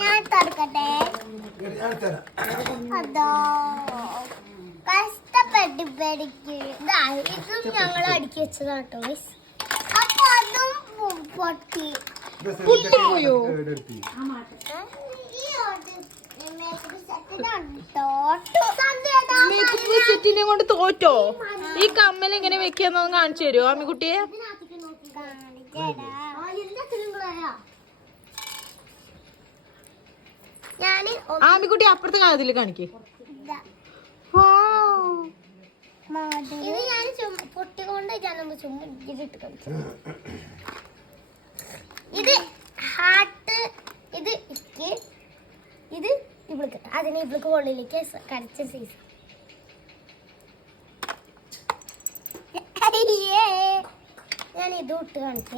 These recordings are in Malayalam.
ഞാൻ തുറക്കട്ടെ. അതോ കഷ്ടപ്പെട്ട് പേടിക്ക്. ഇതും ഞങ്ങൾ അടുക്കി വെച്ചതാട്ടോ. അപ്പൊ അതും പൊട്ടി. സെറ്റിനെ കൊണ്ട് തോറ്റോ? ഈ കമ്മൽ എങ്ങനെ വെക്കാന്ന് കാണിച്ചു തരുമോ ആമിക്കുട്ടിയെ? ആമിക്കുട്ടി അപ്പുറത്തെ കാര്യത്തില് കാണിക്കേ. ഇത് ഞാൻ പൊട്ടിക്കൊണ്ട് ചുമ്മാ ഇതിട്ട് കളിക്കും. ഇത് ഹാർട്ട്, ഇത് ഇക്ക്, ഇത് ഇവൾക്ക്. അതിന് ഇവൾക്ക് ഉള്ളിലേക്ക് കടിച്ച സൈസ്. ഞാൻ ഇത് ഇട്ട് കാണിച്ചു.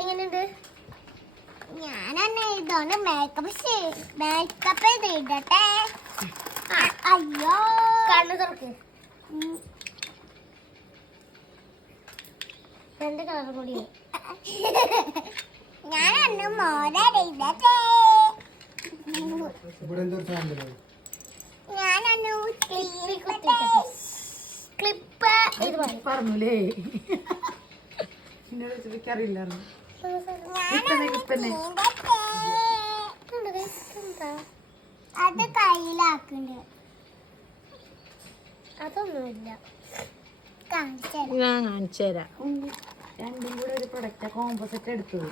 എങ്ങനെയുണ്ട്? ഞാൻ ഇതാണ് മേക്കപ്പ് ചെയ്തിട്ടെ. അയ്യോ കണ്ണു തുറക്ക്. രണ്ട് കളർ കൂടി ഞാൻ മോഡലിടട്ടെ. ക്ലിപ്പ് ഇത് പറഞ്ഞൂലേ? അത് കയ്യിലാക്കണ്ട്. അതൊന്നുമില്ല. ഞാൻ കാണിച്ചു തരാം. രണ്ടും കൂടെ ഒരു പ്രൊഡക്റ്റ് കോമ്പോസിറ്റ് എടുത്തത്.